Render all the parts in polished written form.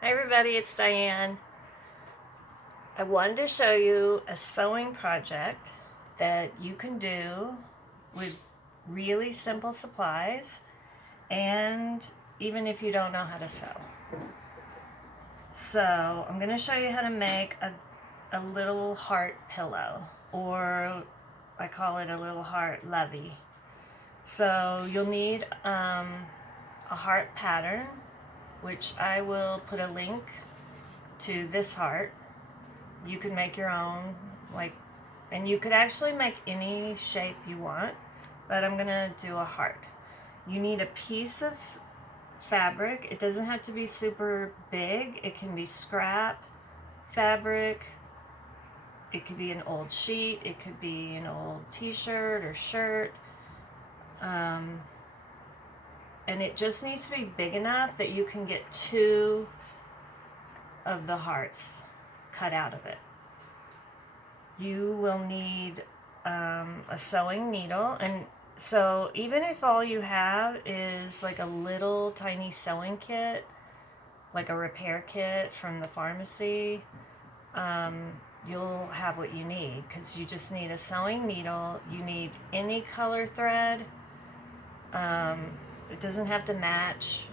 Hi everybody, it's Diane. I wanted to show you a sewing project that you can do with really simple supplies and even if you don't know how to sew. So I'm going to show you how to make a little heart pillow, or I call it a little heart lovey. So you'll need a heart pattern, which I will put a link to this heart. You can make your own, and you could actually make any shape you want, but I'm gonna do a heart. You need a piece of fabric. It doesn't have to be super big. It can be scrap fabric. It could be an old sheet. It could be an old t-shirt or shirt. And it just needs to be big enough that you can get 2 of the hearts cut out of it. You will need a sewing needle, and so even if all you have is like a little tiny sewing kit, like a repair kit from the pharmacy, you'll have what you need, because you just need a sewing needle. You need any color thread. It doesn't have to match.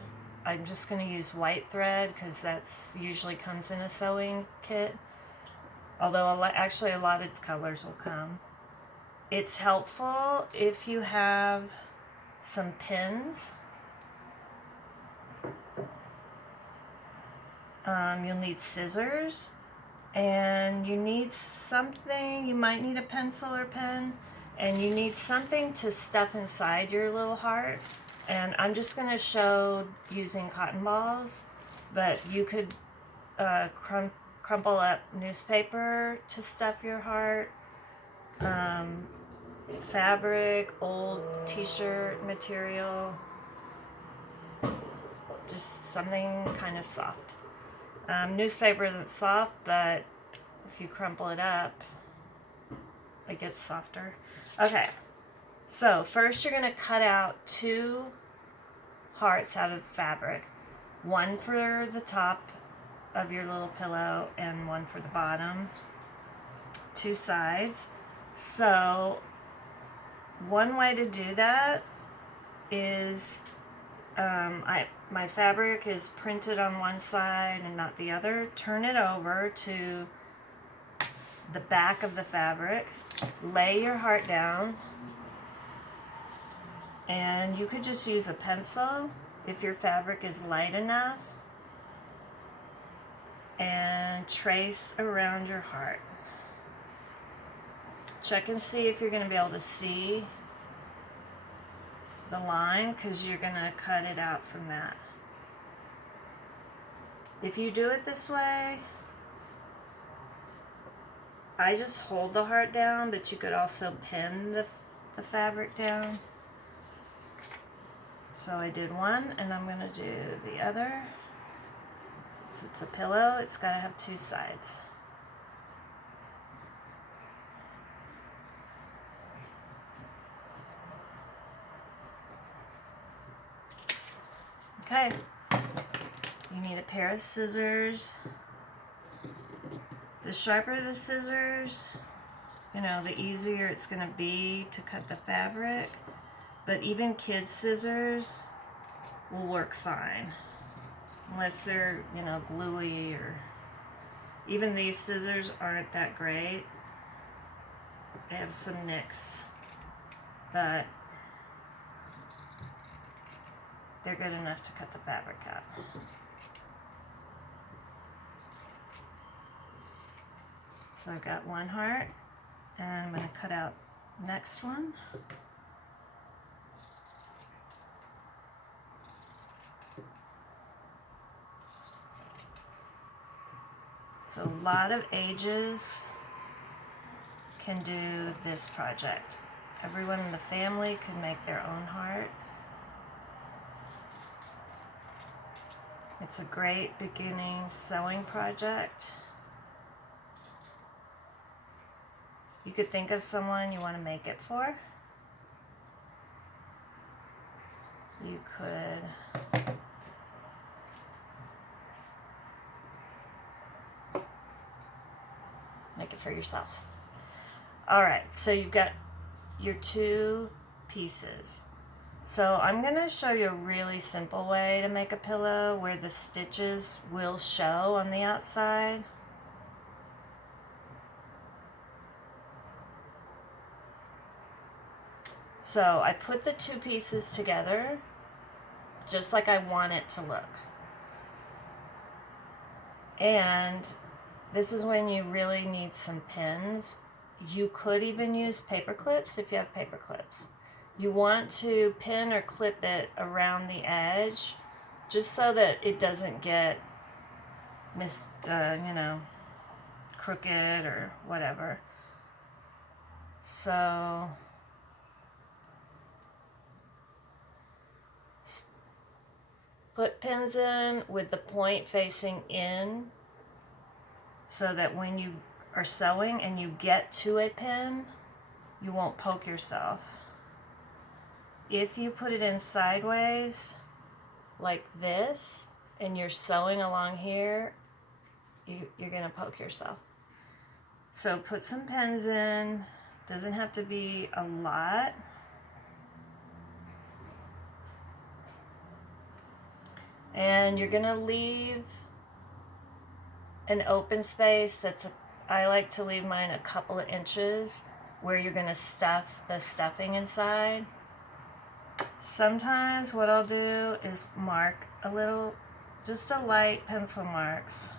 I'm just going to use white thread because that's usually comes in a sewing kit. Although actually a lot of colors will come. It's helpful if you have some pins. You'll need scissors, and you need something. You might need a pencil or pen, and you need something to stuff inside your little heart. And I'm just going to show using cotton balls, but you could crumple up newspaper to stuff your heart, fabric, old t-shirt material, just something kind of soft. Newspaper isn't soft, but if you crumple it up, it gets softer. Okay, so first you're going to cut out 2 hearts out of fabric. One for the top of your little pillow and one for the bottom. 2 sides. So one way to do that is my fabric is printed on one side and not the other. Turn it over to the back of the fabric. Lay your heart down, and you could just use a pencil if your fabric is light enough, and trace around your heart. Check and see if you're going to be able to see the line, because you're going to cut it out from that. If you do it this way, I just hold the heart down, but you could also pin the fabric down. So I did one, and I'm going to do the other. Since it's a pillow, it's got to have 2 sides. Okay, you need a pair of scissors. The sharper the scissors, the easier it's going to be to cut the fabric. But even kids' scissors will work fine, unless they're, gluey, or even these scissors aren't that great. They have some nicks, but they're good enough to cut the fabric out. So I've got one heart, and I'm going to cut out the next one. So a lot of ages can do this project. Everyone in the family can make their own heart. It's a great beginning sewing project. You could think of someone you want to make it for. You could make it for yourself. All right, so you've got your 2 pieces. So I'm going to show you a really simple way to make a pillow where the stitches will show on the outside. So I put the 2 pieces together just like I want it to look. And this is when you really need some pins. You could even use paper clips if you have paper clips. You want to pin or clip it around the edge just so that it doesn't get crooked or whatever. So put pins in with the point facing in so that when you are sewing and you get to a pin, you won't poke yourself. If you put it in sideways like this and you're sewing along here, you're going to poke yourself. So put some pins in. Doesn't have to be a lot. And you're going to leave an open space I like to leave mine a couple of inches where you're going to stuff the stuffing inside. Sometimes what I'll do is mark a little, just a light pencil marks.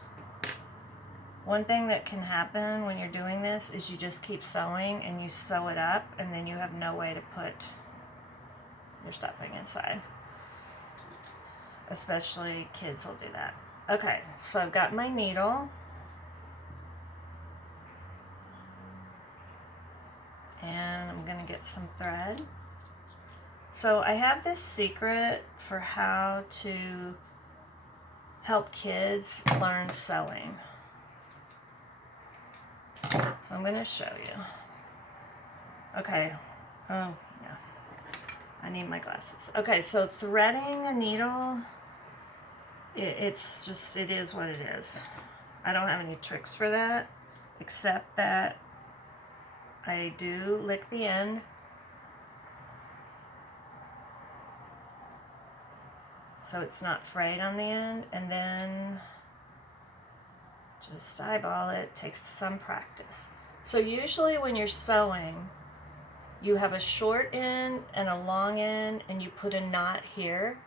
One thing that can happen when you're doing this is you just keep sewing and you sew it up and then you have no way to put your stuffing inside. Especially kids will do that. Okay, so I've got my needle. And I'm going to get some thread. So I have this secret for how to help kids learn sewing. So I'm going to show you. Okay. Oh, yeah. I need my glasses. Okay, so threading a needle, it is what it is. I don't have any tricks for that, except that I do lick the end. So it's not frayed on the end, and then just eyeball it. Takes some practice. So usually when you're sewing, you have a short end and a long end, and you put a knot here.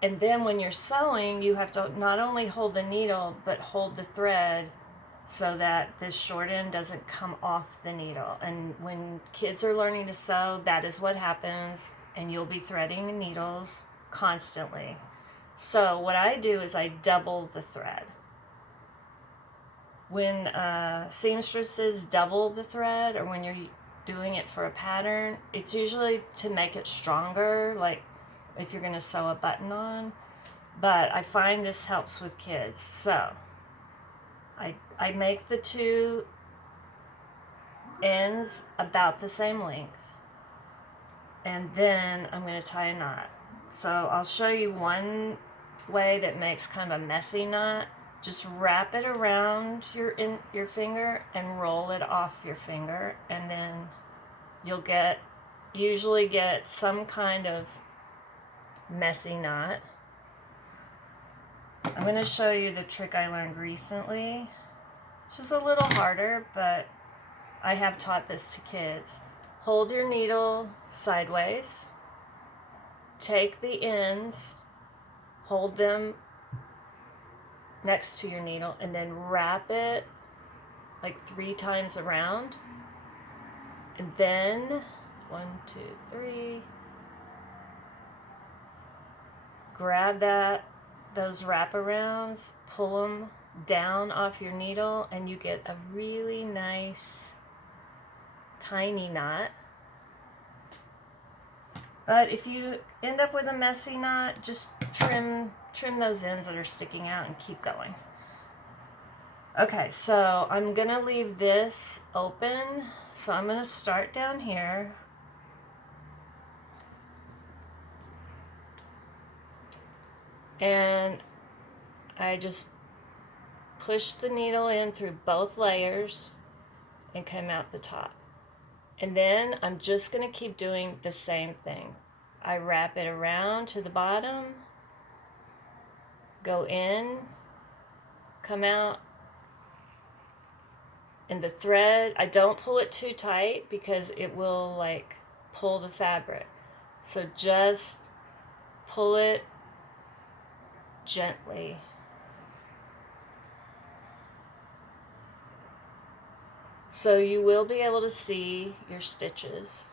And then when you're sewing, you have to not only hold the needle, but hold the thread so that this short end doesn't come off the needle. And when kids are learning to sew, that is what happens, and you'll be threading the needles constantly. So what I do is I double the thread. When seamstresses double the thread, or when you're doing it for a pattern, it's usually to make it stronger, like if you're going to sew a button on. But I find this helps with kids. So I make the 2 ends about the same length, and then I'm going to tie a knot. So I'll show you one way that makes kind of a messy knot. Just wrap it around your finger and roll it off your finger, and then you'll usually get some kind of messy knot. I'm going to show you the trick I learned recently. It's just a little harder, but I have taught this to kids. Hold your needle sideways. Take the ends, hold them next to your needle, and then wrap it like 3 times around. And then 1, 2, 3. Grab those wraparounds, pull them down off your needle, and you get a really nice tiny knot. But if you end up with a messy knot, just trim those ends that are sticking out and keep going. Okay, so I'm going to leave this open. So I'm going to start down here. And I just push the needle in through both layers and come out the top. And then I'm just going to keep doing the same thing. I wrap it around to the bottom, go in, come out, and the thread, I don't pull it too tight because it will like pull the fabric. So just pull it gently. So you will be able to see your stitches.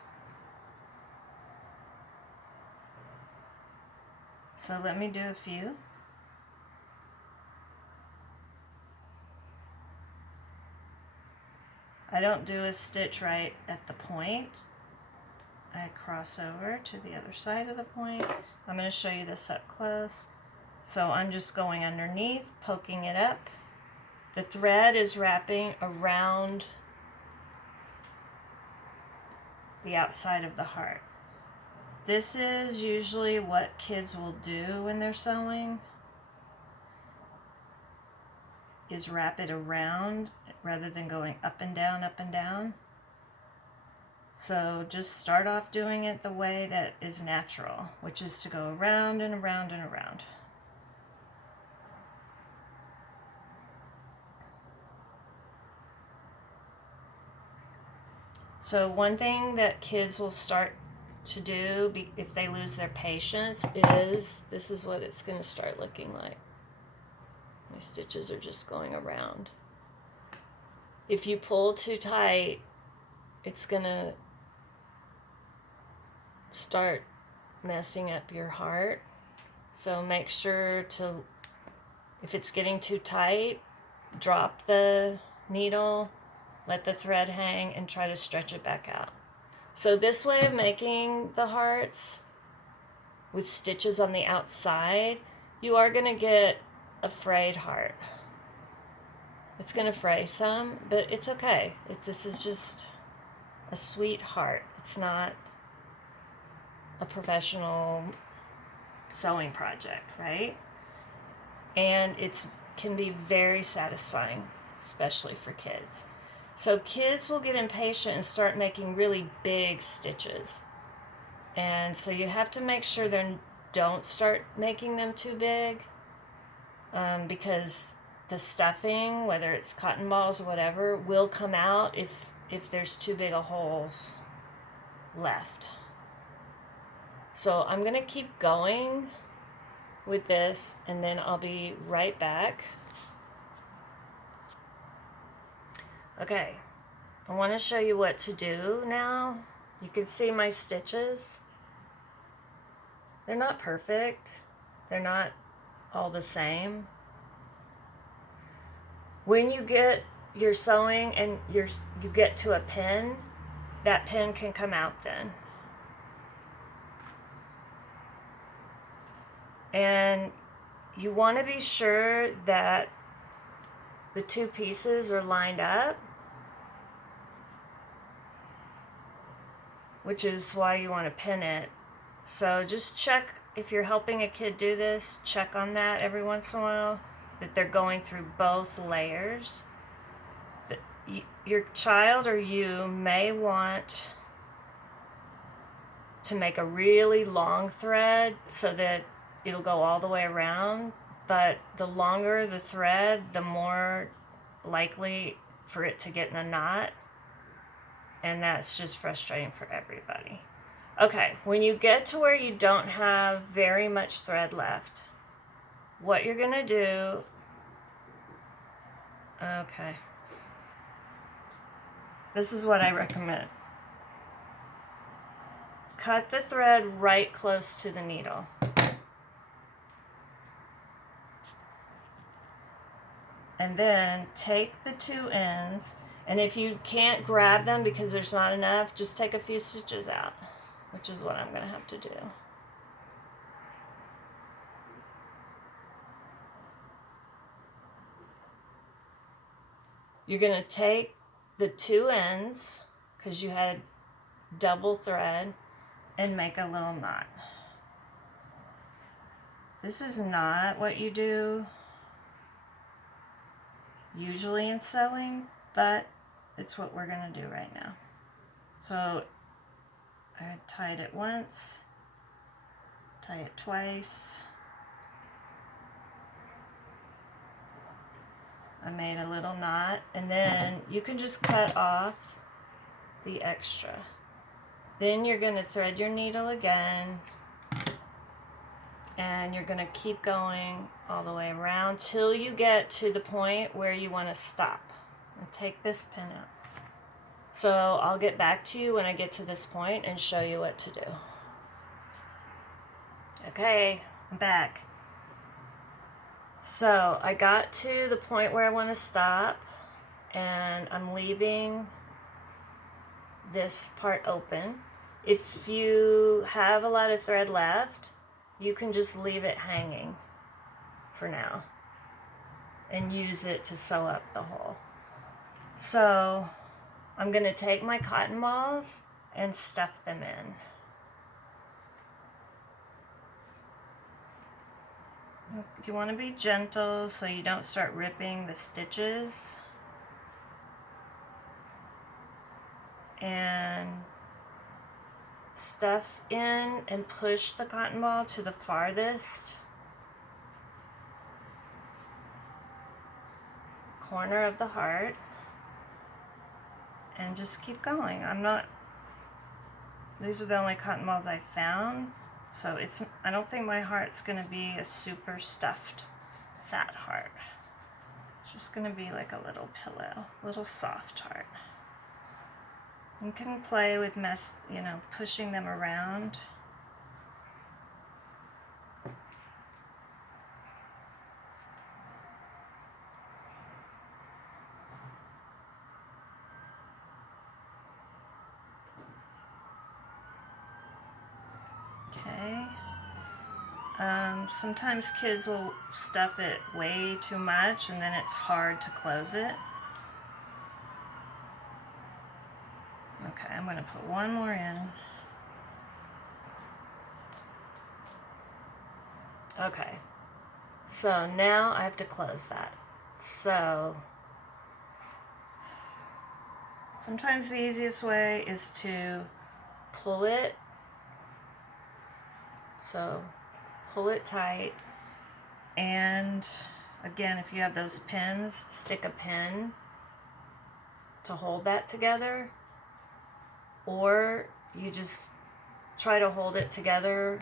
So let me do a few. I don't do a stitch right at the point. I cross over to the other side of the point. I'm going to show you this up close. So I'm just going underneath, poking it up. The thread is wrapping around the outside of the heart. This is usually what kids will do when they're sewing, is wrap it around rather than going up and down, up and down. So just start off doing it the way that is natural, which is to go around and around and around. So one thing that kids will start to do if they lose their patience is, this is what it's going to start looking like. My stitches are just going around. If you pull too tight, it's going to start messing up your heart. So make sure to, if it's getting too tight, drop the needle, let the thread hang, and try to stretch it back out. So this way of making the hearts with stitches on the outside, you are going to get a frayed heart. It's going to fray some, but it's okay. This is just a sweet heart. It's not a professional sewing project, right? And it can be very satisfying, especially for kids. So kids will get impatient and start making really big stitches. And so you have to make sure they don't start making them too big, because the stuffing, whether it's cotton balls or whatever, will come out if there's too big a holes left. So I'm going to keep going with this, and then I'll be right back. Okay, I want to show you what to do now. You can see my stitches. They're not perfect. They're not all the same. When you get your sewing and you get to a pin, that pin can come out then. And you want to be sure that the two pieces are lined up, which is why you want to pin it. So just check, if you're helping a kid do this, check on that every once in a while, that they're going through both layers. Your child or you may want to make a really long thread so that it'll go all the way around, but the longer the thread, the more likely for it to get in a knot, and that's just frustrating for everybody. Okay, when you get to where you don't have very much thread left, what you're gonna do, okay, this is what I recommend. Cut the thread right close to the needle. And then take the two ends, and if you can't grab them because there's not enough, just take a few stitches out, which is what I'm going to have to do. You're going to take the two ends, because you had double thread, and make a little knot. This is not what you do usually in sewing, but it's what we're going to do right now. So I tied it once, tie it twice. I made a little knot, and then you can just cut off the extra. Then you're going to thread your needle again, and you're going to keep going all the way around till you get to the point where you want to stop. And take this pin out. So I'll get back to you when I get to this point and show you what to do. Okay, I'm back. So I got to the point where I want to stop, and I'm leaving this part open. If you have a lot of thread left, you can just leave it hanging for now and use it to sew up the hole. So I'm going to take my cotton balls and stuff them in. You want to be gentle so you don't start ripping the stitches. And stuff in and push the cotton ball to the farthest corner of the heart. And just keep going. These are the only cotton balls I found. So I don't think my heart's going to be a super stuffed fat heart. It's just going to be like a little pillow, little soft heart. You can play with pushing them around. Okay. Sometimes kids will stuff it way too much and then it's hard to close it. Okay, I'm going to put one more in. Okay, so now I have to close that. So sometimes the easiest way is to pull it. So pull it tight, and again, if you have those pins, stick a pin to hold that together, or you just try to hold it together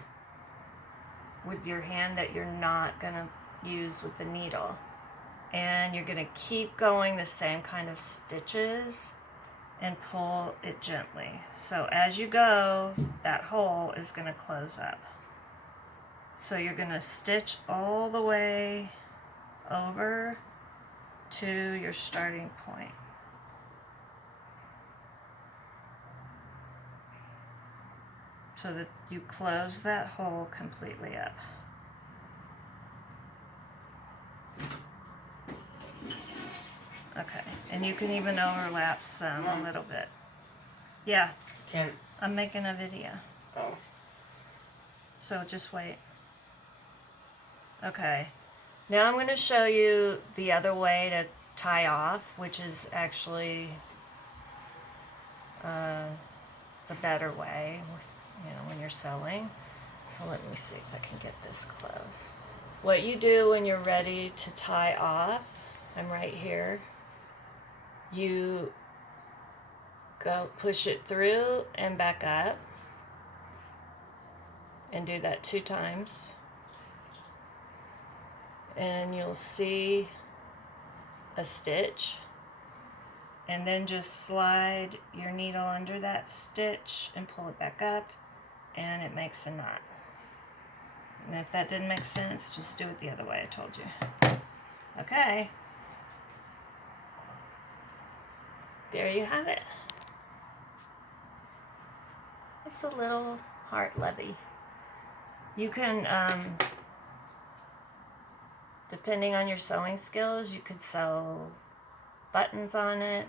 with your hand that you're not going to use with the needle. And you're going to keep going the same kind of stitches and pull it gently. So as you go, that hole is going to close up. So you're going to stitch all the way over to your starting point. So that you close that hole completely up. Okay, and you can even overlap some a little bit. Yeah, I'm making a video. Oh. So just wait. Okay, now I'm going to show you the other way to tie off, which is actually the better way, when you're sewing. So let me see if I can get this close. What you do when you're ready to tie off, I'm right here. You go push it through and back up, and do that 2 times. And you'll see a stitch, and then just slide your needle under that stitch and pull it back up, and it makes a knot. And if that didn't make sense, just do it the other way I told you. Okay. There you have it. It's a little heart levy. You can, depending on your sewing skills, you could sew buttons on it.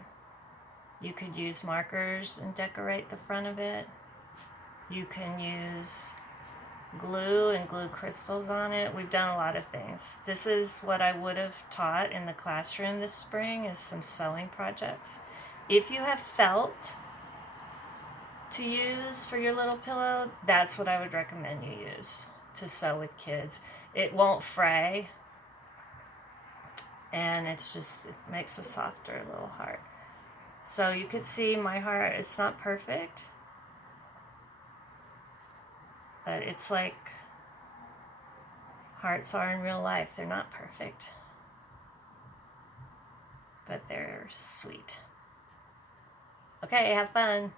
You could use markers and decorate the front of it. You can use glue and glue crystals on it. We've done a lot of things. This is what I would have taught in the classroom this spring, is some sewing projects. If you have felt to use for your little pillow, that's what I would recommend you use to sew with kids. It won't fray, and it makes a softer little heart. So you could see my heart, it's not perfect, but it's like hearts are in real life. They're not perfect, but they're sweet. Okay, have fun.